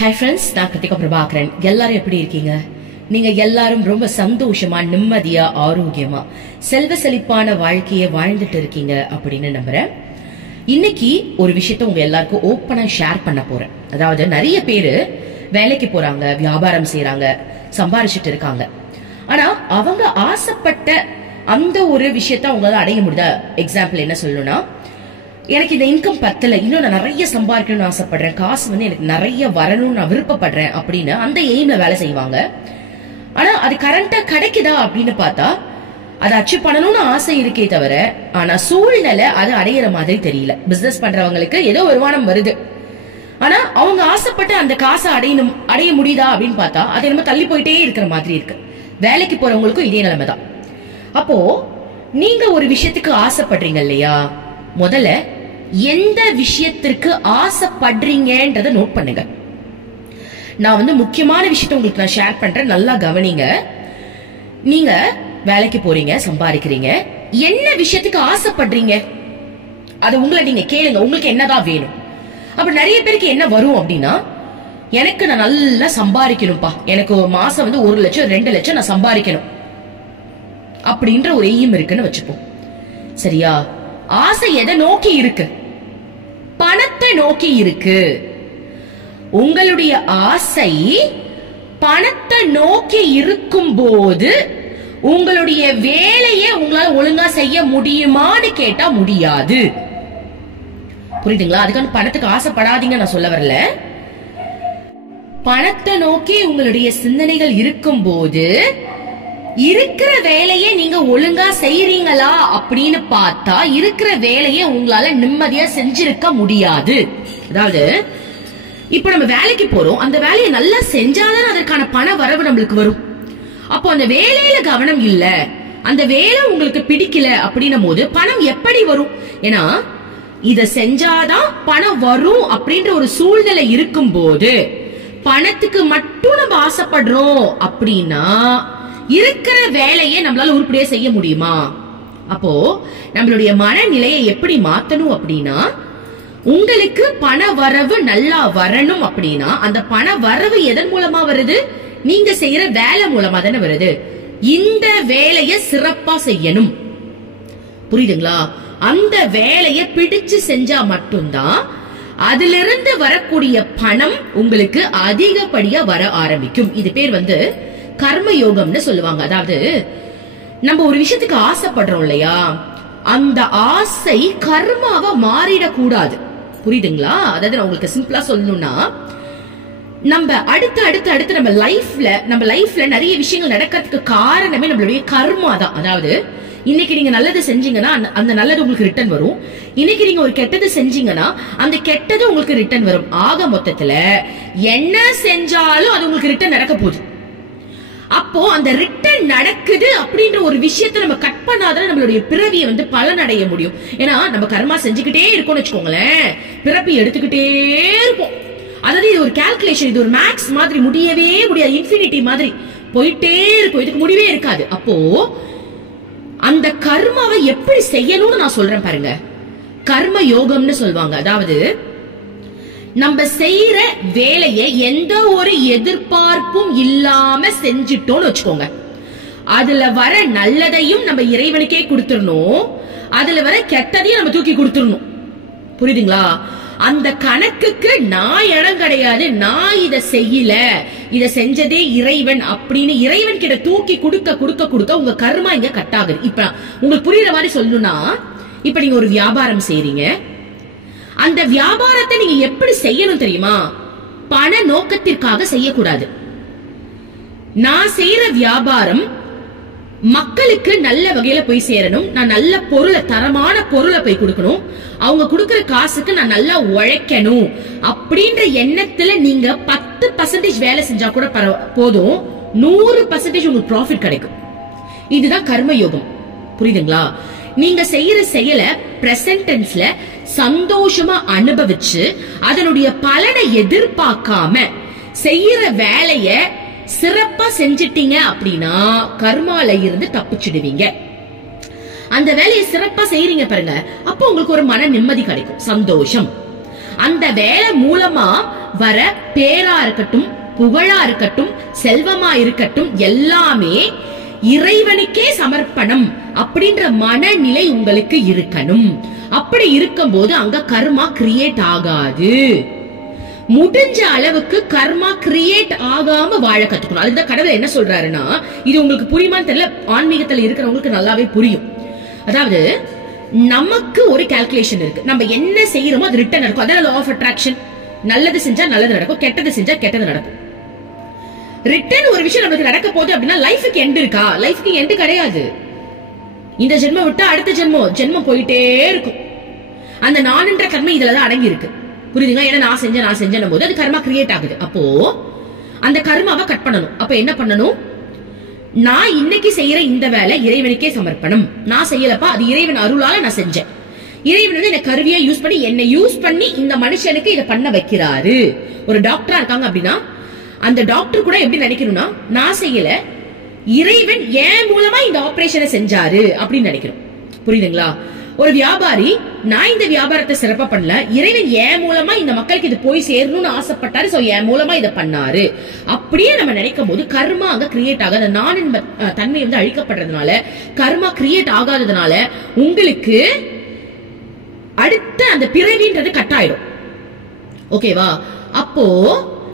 Hi friends, நான் கிருத்திகா பிரபாகரன். எல்லாரும் எப்படி இருக்கீங்க? நீங்க எல்லாரும் ரொம்ப சந்தோஷமா, நிம்மதியா, ஆரோக்கியமா, செல்வ செழிப்பான வாழ்க்கையை வாழ்ந்துட்டு இருக்கீங்க அப்படின்னு நம்புறேன். இன்னைக்கு ஒரு விஷயத்த உங்க எல்லாருக்கும் ஓப்பனா ஷேர் பண்ண போறேன். அதாவது நிறைய பேரு வேலைக்கு போறாங்க, வியாபாரம் செய்யறாங்க, சம்பாரிச்சிட்டு இருக்காங்க. ஆனா அவங்க ஆசைப்பட்ட அந்த ஒரு விஷயத்த அவங்களால அடைய முடியுதா? எக்ஸாம்பிள் என்ன சொல்லணும்னா, எனக்கு இந்த இன்கம் பத்தல, இன்னும் நான் நிறைய சம்பாதிக்கணும்னு ஆசைப்படுறேன், காசு எனக்கு நிறைய வரணும்னு நான் விருப்பப்படுறேன் அப்படின்னு அந்த எய்ம்ல வேலை செய்வாங்க. ஆனா அது கரண்டா கிடைக்குதா அப்படின்னு பார்த்தா அதை அச்சீவ் பண்ணணும்னு ஆசை இருக்கே தவிர, ஆனா சூழ்நிலை அது அடையிற மாதிரி தெரியல. பிசினஸ் பண்றவங்களுக்கு ஏதோ வருமானம் வருது, ஆனா அவங்க ஆசைப்பட்டு அந்த காசை அடைய முடியுதா அப்படின்னு பார்த்தா அது நம்ம தள்ளி போயிட்டே இருக்கிற மாதிரி இருக்கு. வேலைக்கு போறவங்களுக்கும் இதே நிலைமை தான். அப்போ நீங்க ஒரு விஷயத்துக்கு ஆசைப்படுறீங்க இல்லையா, முதல்ல எந்த விஷயத்திற்கு ஆசைப்படுறீங்கன்றத நோட் பண்ணுங்க. நான் முக்கியமான விஷயத்த உங்களுக்கு நான் ஷேர் பண்றேன், நல்லா கவனிங்க. நீங்க வேலைக்கு போறீங்க, சம்பாதிக்கிறீங்க, என்ன விஷயத்துக்கு ஆசைப்படுறீங்க அது உங்களை நீங்க கேளுங்க. உங்களுக்கு என்னதான் வேணும்? அப்ப நிறைய பேருக்கு என்ன வரும் அப்படின்னா, எனக்கு நான் நல்லா சம்பாதிக்கணும்பா, எனக்கு ஒரு மாசம் 1 லட்சம் 2 லட்சம் நான் சம்பாதிக்கணும் அப்படின்ற ஒரு எய்ம் இருக்குன்னு வச்சுப்போம். சரியா? ஆசை எதை நோக்கி இருக்கு? பணத்தை நோக்கி இருக்கு. உங்களுடைய ஆசை பணத்தை நோக்கி இருக்கும் போது உங்களுடைய வேலையை உங்களால ஒழுங்கா செய்ய முடியுமான்னு கேட்டா முடியாது. புரியுதுங்களா? அதுக்கான பணத்துக்கு ஆசைப்படாதீங்க நான் சொல்ல வரல. பணத்தை நோக்கி உங்களுடைய சிந்தனைகள் இருக்கும் போது இருக்கிற வேலையை நீங்க ஒழுங்கா செய்யறீங்களா அப்படின்னு பார்த்தா இருக்கிற வேலையை உங்களால நிம்மதியா செஞ்சிருக்க முடியாது. அதாவது இப்ப நம்ம வேலைக்கு போறோம், அந்த வேலையை நல்லா செஞ்சாதான் அதற்கான பண வரவு நம்மளுக்கு வரும். அப்போ அந்த வேலையில கவனம் இல்ல, அந்த வேலை உங்களுக்கு பிடிக்கல அப்படின்னும் போது பணம் எப்படி வரும்? ஏன்னா இத செஞ்சாதான் பணம் வரும் அப்படின்ற ஒரு சூழ்நிலை இருக்கும் போது பணத்துக்கு மட்டும் நம்ம ஆசைப்படுறோம் அப்படின்னா இருக்கிற வேலையை நம்மளால உருப்படியா செய்ய முடியுமா? அப்போ நம்மளுடைய மனநிலையை எப்படி மாத்தணும் அப்படின்னா, உங்களுக்கு பண வரவு நல்லா வரணும் அப்படின்னா அந்த பண வரவு எதன் மூலமா வருது? நீங்க செய்யற வேலை மூலமா தானே வருது. இந்த வேலையை சிறப்பா செய்யணும். புரியுதுங்களா? அந்த வேலையை பிடிச்சு செஞ்சா மட்டும்தான் அதிலிருந்து வரக்கூடிய பணம் உங்களுக்கு அதிகப்படியா வர ஆரம்பிக்கும். இது பேர் கர்ம யோகம்னு சொல்லுவாங்க. அதாவது நம்ம ஒரு விஷயத்துக்கு ஆசைப்படுறோம் இல்லையா, அந்த ஆசை கர்மாவா மாறிடக்கூடாது. புரியுதுங்களா? அதாவது நான் உங்களுக்கு சிம்பிளா சொல்லணும்னா, நம்ம அடுத்து நம்ம லைஃப்ல நிறைய விஷயங்கள் நடக்கிறதுக்கு காரணமே நம்மளுடைய கர்மா தான். அதாவது இன்னைக்கு நீங்க நல்லது செஞ்சீங்கன்னா அந்த நல்லது உங்களுக்கு ரிட்டர்ன் வரும். இன்னைக்கு நீங்க ஒரு கெட்டது செஞ்சீங்கன்னா அந்த கெட்டது உங்களுக்கு ரிட்டர்ன் வரும். ஆக மொத்தத்துல என்ன செஞ்சாலும் அது உங்களுக்கு ரிட்டர்ன் நடக்க போகுது. அப்போ அந்த ரிட்டர்ன் நடக்குது அப்படின்ற ஒரு விஷயத்தை நம்ம கட் பண்ணாதான் நம்மளுடைய பிறவியை பலனடைய முடியும். ஏன்னா நம்ம கர்மா செஞ்சுக்கிட்டே இருக்கோம்னு வச்சுக்கோங்களேன், பிறப்பி எடுத்துக்கிட்டே இருப்போம். அதாவது இது ஒரு கால்குலேஷன், இது ஒரு மேக்ஸ் மாதிரி, முடியவே முடியாது, இன்ஃபினிட்டி மாதிரி போயிட்டே இருக்கும், இதுக்கு முடிவே இருக்காது. அப்போ அந்த கர்மாவை எப்படி செய்யணும்னு நான் சொல்றேன் பாருங்க. கர்ம யோகம்னு சொல்லுவாங்க. அதாவது நம்ம செய்யற வேலையை எந்த ஒரு எதிர்பார்ப்பும் இல்லாம செஞ்சிட்டோம்னு வச்சுக்கோங்க, அதுல வர நல்லதையும் நம்ம இறைவனுக்கே கொடுத்துடணும், அதுல வர கெட்டதையும் நம்ம தூக்கி கொடுத்துடணும். புரியுதுங்களா? அந்த கணக்குக்கு நான் இடம் கிடையாது, நான் இத செய்யல, இத செஞ்சதே இறைவன் அப்படின்னு இறைவன் கிட்ட தூக்கி கொடுக்க உங்க கர்மா இங்க கட் ஆகுது. இப்ப உங்களுக்கு புரியுற மாதிரி சொல்லணும்னா, இப்ப நீங்க ஒரு வியாபாரம் செய்றீங்க, அந்த வியாபாரத்தை நீங்க எப்படி செய்யணும் தெரியுமா? பண நோக்கத்திற்காக செய்யக்கூடாது. நான் செய்யற வியாபாரம் மக்களுக்கு நல்ல வகையில போய் சேரணும், நான் நல்ல பொருளை, தரமான பொருளை போய் கொடுக்கணும், அவங்க கொடுக்கற காசுக்கு நான் நல்லா உழைக்கணும் அப்படின்ற எண்ணத்துல நீங்க 10% வேலை செஞ்சா கூட போதும், 100% உங்களுக்கு ப்ராஃபிட் கிடைக்கும். இதுதான் கர்ம யோகம். புரியுதுங்களா? நீங்க செய்யற செயலை பிரசன்ட் டென்ஸ்ல சந்தோஷமா அனுபவிச்சு அதனுடைய பலனை எதிர்பார்க்காம செய்யற வேலைய சிறப்பா செஞ்சிட்டீங்க அப்படின்னா கர்மால இருந்து தப்பிச்சிடுவீங்க. அந்த வேலையை சிறப்பா செய்யறீங்க பாருங்க, அப்ப உங்களுக்கு ஒரு மன நிம்மதி கிடைக்கும், சந்தோஷம். அந்த வேலை மூலமா வர பேரா இருக்கட்டும், புகழா இருக்கட்டும், செல்வமா இருக்கட்டும், எல்லாமே இறைவனுக்கே சமர்ப்பணம் அப்படின்ற மனநிலை உங்களுக்கு இருக்கணும். அப்படி இருக்கும்போது அங்க கர்மா கிரியேட் ஆகாது. முடிஞ்ச அளவுக்கு கர்மா கிரியேட் ஆகாம வாழ கத்துக்கணும். அதுதான் கடவுள் என்ன சொல்றாருன்னா, இது உங்களுக்கு புரியுமான்னு தெரியல, ஆன்மீகத்துல இருக்கிறவங்களுக்கு நல்லாவே புரியும். அதாவது நமக்கு ஒரு கால்குலேஷன் இருக்கு, நம்ம என்ன செய்யறோமோ அது ரிட்டர்ன் இருக்கும். அதான் லா ஆஃப் அட்ராக்ஷன். நல்லது செஞ்சா நல்லது நடக்கும், கெட்டது செஞ்சா கெட்டது நடக்கும். ரிட்டர்ன் ஒரு விஷயம் நமக்கு நடக்க போகுது அப்படின்னா லைஃபுக்கு எண்ட் இருக்கா? லைஃபுக்கு எண்ட் கிடையாது. இந்த ஜென்மம் விட்டு அடுத்த ஜென்மம் போயிட்டே இருக்கும். அந்த நான்ன்ற கர்மம் இதுலதான் அடங்கி இருக்கு. புரியுதுங்க? ஏன்னா நான் செஞ்சேன் போது அது கர்மா கிரியேட் ஆகுது. அப்போ அந்த கர்மாவை கட் பண்ணணும். அப்ப என்ன பண்ணணும்? நான் இன்னைக்கு செய்யற இந்த வேலை இறைவனுக்கே சமர்ப்பணம். நான் செய்யலப்பா, அது இறைவன் அருளால நான் செஞ்சேன். இறைவன் வந்து என்ன கருவியா யூஸ் பண்ணி, என்னை யூஸ் பண்ணி இந்த மனுஷனுக்கு இதை பண்ண வைக்கிறாரு. ஒரு டாக்டரா இருக்காங்க அப்படின்னா அந்த டாக்டர் கூட எப்படி நினைக்கணும்னா, நான் செய்யல, இறைவன் ஏன் மூலமா இந்த ஆபரேஷனை செஞ்சாரு அப்படின்னு நினைக்கணும். புரியுதுங்களா? ஒரு வியாபாரி, நான் இந்த வியாபாரத்தை சிறப்பா பண்ணல, இறைவன் ஏன் மூலமா இந்த மக்களுக்கு இது போய் சேரணும்னு ஆசைப்பட்டாரு, சோ என் மூலமா இதை பண்ணாரு அப்படியே நம்ம நினைக்கும் போது கர்மா அங்க கிரியேட் ஆகாது. நானின் தன்மை வந்து அழிக்கப்படுறதுனால, கர்மா கிரியேட் ஆகாததுனால உங்களுக்கு அடுத்த அந்த பிறவின்றது கட் ஆயிடும். ஓகேவா? அப்போ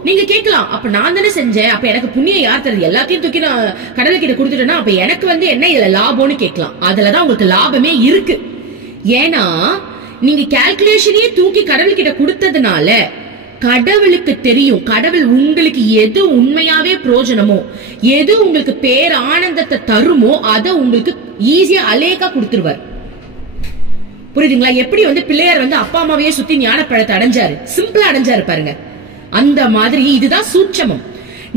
நீங்க கேட்கலாம், அப்ப நான் தானே செஞ்சேன், அப்ப எனக்கு புண்ணியம் யார் தருது? எல்லாத்தையும் தூக்கி நான் கடவுள்கிட்ட கொடுத்துட்டேன்னா அப்ப எனக்கு வந்து என்ன இதுல லாபம்னு கேட்கலாம். அதுலதான் உங்களுக்கு லாபமே இருக்கு. ஏன்னா நீங்க கால்குலேஷனையே தூக்கி கடவுள்கிட்ட கொடுத்ததுனால கடவுளுக்கு தெரியும், கடவுள் உங்களுக்கு எது உண்மையாவே பிரயோஜனமோ, எது உங்களுக்கு பேர் ஆனந்தத்தை தருமோ அதை உங்களுக்கு ஈஸியா அலேக்கா கொடுத்துருவார். புரியுதுங்களா? எப்படி வந்து பிள்ளையார் வந்து அப்பா அம்மாவையே சுத்தி ஞானப்பழத்தை அடைஞ்சாரு, சிம்பிளா அடைஞ்சாரு பாருங்க. அந்த மாதிரி இதுதான் சூட்சமம்.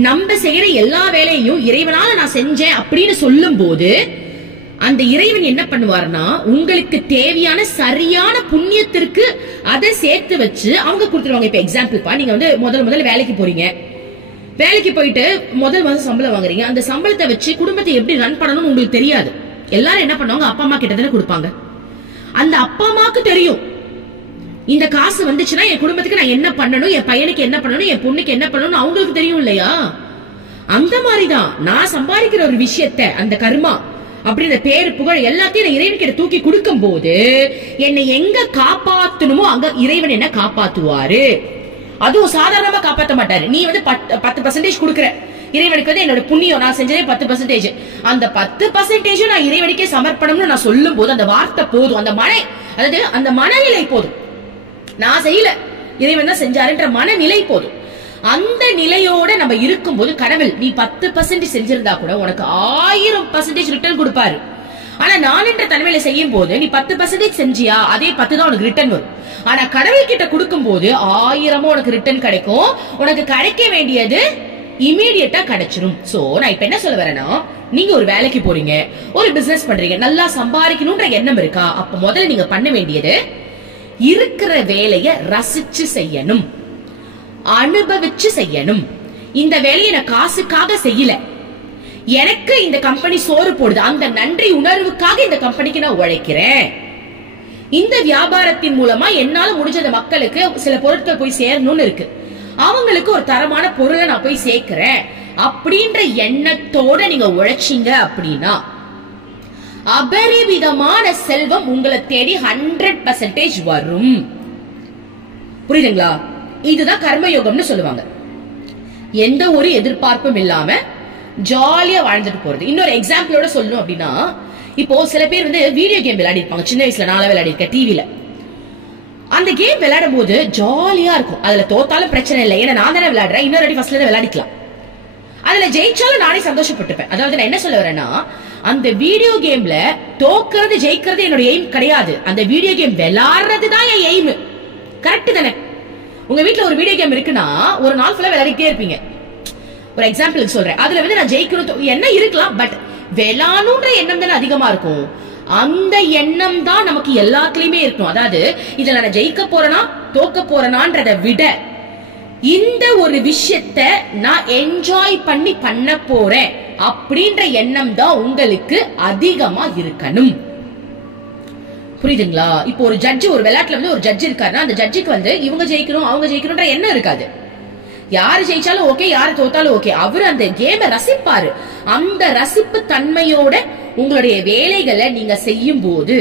நம்ம செய்யற எல்லா வேலையும் இறைவனால நான் செஞ்சேன் அப்படின்னு சொல்லும் போது அந்த இறைவன் என்ன பண்ணுவார்னா, உங்களுக்கு தேவையான சரியான புண்ணியத்திற்கு அதை சேர்த்து வச்சு அவங்க கொடுத்துருவாங்க. இப்ப எக்ஸாம்பிள்ப்பா, நீங்க வந்து முதல்ல வேலைக்கு போறீங்க, வேலைக்கு போயிட்டு முதல் மாசம் சம்பளம் வாங்குறீங்க. அந்த சம்பளத்தை வச்சு குடும்பத்தை எப்படி ரன் பண்ணணும்னு உங்களுக்கு தெரியாது. எல்லாரும் என்ன பண்ணுவாங்க, அப்பா அம்மா கிட்ட தானே கொடுப்பாங்க. அந்த அப்பா அம்மாக்கு தெரியும், இந்த காசு வந்துச்சுன்னா என் குடும்பத்துக்கு நான் என்ன பண்ணணும், என் பையனுக்கு என்ன பண்ணணும், என் பொண்ணுக்கு என்ன பண்ணணும் அவங்களுக்கு தெரியும் இல்லையா? அந்த மாதிரிதான் நான் சம்பாதிக்கிற ஒரு விஷயத்த, அந்த கர்மா அப்படின்ற பேரு புகழ் எல்லாத்தையும் இறைவன் கிட்ட தூக்கி கொடுக்கும் போது என்னை எங்க காப்பாத்தணுமோ அங்க இறைவன் என்ன காப்பாத்துவாரு. அதுவும் சாதாரணமா காப்பாத்த மாட்டாரு. நீ வந்து 10% கொடுக்குற இறைவனுக்கு வந்து என்னோட புண்ணியம், நான் செஞ்சதே 10%, அந்த 10% நான் இறைவனுக்கே சமர்ப்பணம்னு நான் சொல்லும் போது அந்த வார்த்தை போதும், அதாவது அந்த மனநிலை போதும். நான் செய்யல, இறைவன் தான் செஞ்சாருன்ற மனநிலை போதும். அந்த நிலையோட நம்ம இருக்கும்போது கடவுள் நீ 10% செஞ்சிருந்தா கூட உனக்கு 1000% ரிட்டர்ன் கொடுப்பாரு. ஆனா நான் என்ற தன்மையில செய்யும் போது நீ 10% செஞ்சியா, அதே 10 தான் உனக்கு ரிட்டர்ன் வரும். ஆனா கடவுள் கிட்ட கொடுக்கும் போது 1000 உனக்கு ரிட்டர்ன் கிடைக்கும். உனக்கு கிடைக்க வேண்டியது இமீடியட்டா கிடைச்சிரும். சோ நான் இப்ப என்ன சொல்ல வரேன்னா, நீங்க ஒரு வேலைக்கு போறீங்க, ஒரு பிசினஸ் பண்றீங்க, நல்லா சம்பாதிக்கணும்ன்ற எண்ணம் இருக்கா? அப்ப முதல்ல நீங்க பண்ண வேண்டியது இருக்கிற வேலையை ரசிச்சு செய்யணும், அனுபவிச்சு செய்யணும். இந்த வேலையை நான் காசுக்காக செய்யல, எனக்கு இந்த கம்பெனி சோறு போடுது, அந்த நன்றி உணர்வுக்காக இந்த கம்பெனிக்கு நான் உழைக்கிறேன். இந்த வியாபாரத்தின் மூலமா என்னால முடிஞ்ச மக்களுக்கு சில பொருட்கள் போய் சேரணும்னு இருக்கு, அவங்களுக்கு ஒரு தரமான பொருளை நான் போய் சேர்க்கிறேன் அப்படின்ற எண்ணத்தோட நீங்க உழைச்சீங்க அப்படின்னா அபரிவிதமான செல்வம் உங்களை தேடி 100% வரும். புரியுதுங்களா? இதுதான் கர்மயோகம்னு சொல்லுவாங்க. எந்த ஒரு எதிர்பார்ப்பும் இல்லாம ஜாலியா வாழ்ந்துட்டு போறது. இன்னொரு எக்ஸாம்பிளோட சொல்லணும் அப்படின்னா, இப்போ சில பேர் வந்து வீடியோ கேம் விளையாடி இருப்பாங்க. சின்ன வயசுல நான் விளையாடி இருக்கேன் டிவில. அந்த கேம் விளையாடும் போது ஜாலியா இருக்கும். அதுல தோத்தாலும் பிரச்சனை இல்லை, ஏன்னா நான் தானே விளையாடுறேன், இன்னொரு அடி ஃபர்ஸ்ட்ல இருந்து விளையாடிக்கலாம். அதுல ஜெயிச்சாலும் நானே சந்தோஷப்பட்டுப்பேன். அதாவது நான் என்ன சொல்ல வரேன்னா, அந்த வீடியோ கேம்ல தோக்கிறது ஜெயிக்கிறது என்னோட எய்ம் கிடையாது. அந்த வீடியோ கேம் விளையாடுறதுதான் என் எய்ம். கரெக்ட் தானே? உங்க வீட்டுல ஒரு வீடியோ கேம் இருக்குன்னா ஒரு நாள் ஃபுல்லா விளையாடிட்டே இருப்பீங்க. ஒரு எக்ஸாம்பிளுக்கு சொல்றேன், அதுல வந்து நான் ஜெயிக்கணும் என்ன இருக்கலாம், பட் விளையாடணுன்ற எண்ணம் தானே அதிகமா இருக்கும். அந்த எண்ணம் தான் நமக்கு எல்லாத்துலயுமே இருக்கும். அதாவது இதுல நான் ஜெயிக்க போறேனா தோக்க போறேனான்றத விட இந்த ஒரு விஷயத்த நான் என்ஜாய் பண்ணி பண்ண போறேன் அப்படின்ற எண்ணம் தான் உங்களுக்கு அதிகமா இருக்கணும். புரியுதுங்களா? இப்போ ஒரு ஜட்ஜ், ஒரு விளையாட்டுல வந்து ஒரு ஜட்ஜ் இருக்காருன்னா அந்த ஜட்ஜுக்கு வந்து இவங்க ஜெயிக்கணும் அவங்க ஜெயிக்கணும்ன்ற எண்ணம் இருக்காது. யாரு ஜெயிச்சாலும் ஓகே, யாரு தோத்தாலும் ஓகே. அவரு அந்த கேம ரசிப்பாரு. அந்த ரசிப்பு தன்மையோட உங்களுடைய வேலைகளை நீங்க செய்யும் போது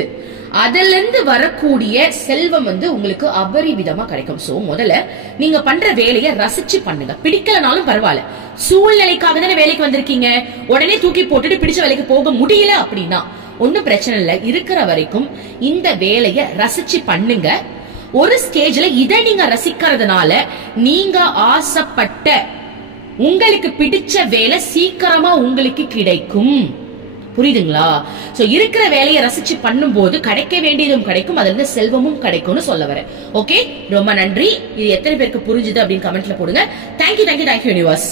அதுல இருந்து வரக்கூடிய செல்வம் வந்து உங்களுக்கு அபரிவிதமா கிடைக்கும். சோ முதல்ல நீங்க பண்ற வேலையை ரசிச்சு பண்ணுங்க. பிடிக்கலனாலும் பரவாயில்ல, சூழ்நிலைக்காக தானே வேலைக்கு வந்திருக்கீங்க. உடனே தூக்கி போட்டுட்டு பிடிச்ச வேலைக்கு போக முடியல அப்படின்னா ஒன்னும் பிரச்சனை இல்ல. இருக்கிற வரைக்கும் இந்த வேலையை ரசிச்சு பண்ணுங்க. ஒரு ஸ்டேஜ்ல இதை நீங்க ரசிக்கிறதுனால நீங்க ஆசைப்பட்ட உங்களுக்கு பிடிச்ச வேலை சீக்கிரமா உங்களுக்கு கிடைக்கும். புரியுதுங்களா? சோ இருக்கிற வேலையை ரசிச்சு பண்ணும் போது கிடைக்க வேண்டியதும் கிடைக்கும், அதுல இருந்து செல்வமும் கிடைக்கும்னு சொல்ல வரேன். ஓகே, ரொம்ப நன்றி. இது எத்தனை பேருக்கு புரிஞ்சுது அப்படின்னு கமெண்ட்ல போடுங்க. Thank you universe.